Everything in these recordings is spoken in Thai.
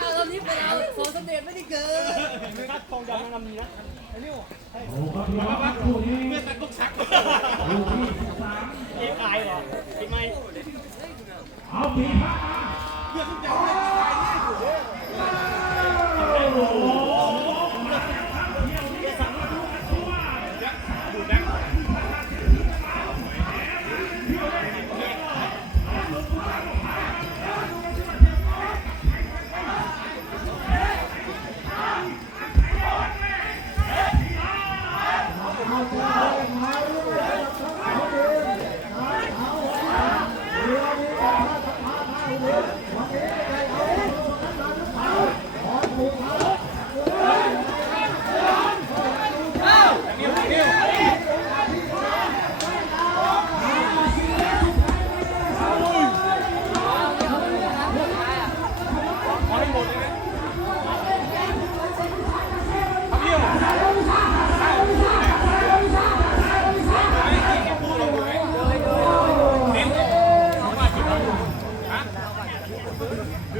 ถ้าเรานี้เป็นเราขอสำเร็จไม่ได้เกินทองยางนำนี้นะโอ้ครับพี่น้องครับคู่นี้ เอแต่ลูกชักคู่ที่สิบสามเอกายเหรอใช่ไหมเอาผีพระมาเพื่อทุกอย่าง ไ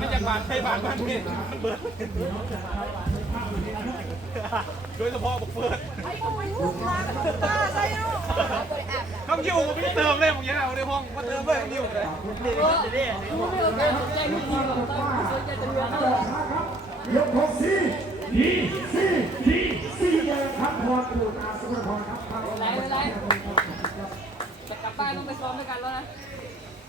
ม่จะผ่านใช่ผ่านบ้านพี่มันเบิดโดยเฉพาะบอกเฟิร์ดต้องยิ้วผมไม่ได้เติมเลยผมยังเอาในห้องมาเติมเลยยิ้วเลยไม่โอกาสใจลูกทีมเราต้องสนใจจะเรือเขายกหกสี่ดีสี่ดีสี่เลยครับพรปูนาสุภพรครับไรไม่ไรจะกลับบ้านต้องไปซ้อมด้วยกันแล้วนะ